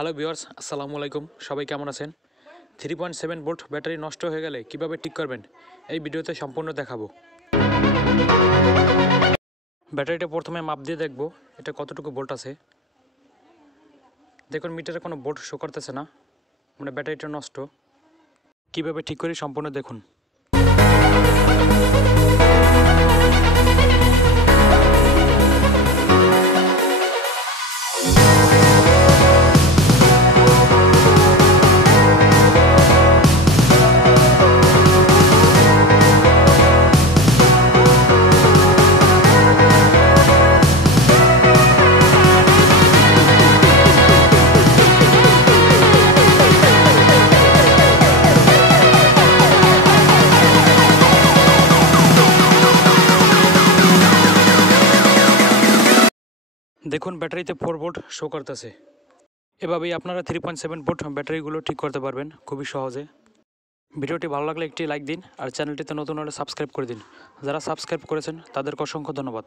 Hello viewers, আসসালামু আলাইকুম। সবাই কেমন আছেন? 3.7 ভোল্ট ব্যাটারি নষ্ট হয়ে গেলে কিভাবে ঠিক করবেন এই ভিডিওতে সম্পূর্ণ দেখাবো। ব্যাটারিটা প্রথমে মাপ দিয়ে দেখব এটা কতটুকু ভোল্ট আছে। দেখুন মিটারে কোনো ভোল্ট শো করতেছে না, মানে ব্যাটারিটা নষ্ট। কিভাবে ঠিক করি সম্পূর্ণ দেখুন। দেখুন ব্যাটারিতে 4 ভোল্ট শো করতেছে। এভাবেই আপনারা 3.7 ভোল্ট ব্যাটারিগুলো ঠিক করতে পারবেন খুবই সহজে। ভিডিওটি ভালো লাগলে একটি লাইক দিন আর চ্যানেলটিতে নতুন হলে সাবস্ক্রাইব করে দিন। যারা সাবস্ক্রাইব করেছেন তাদেরকে অসংখ্য ধন্যবাদ।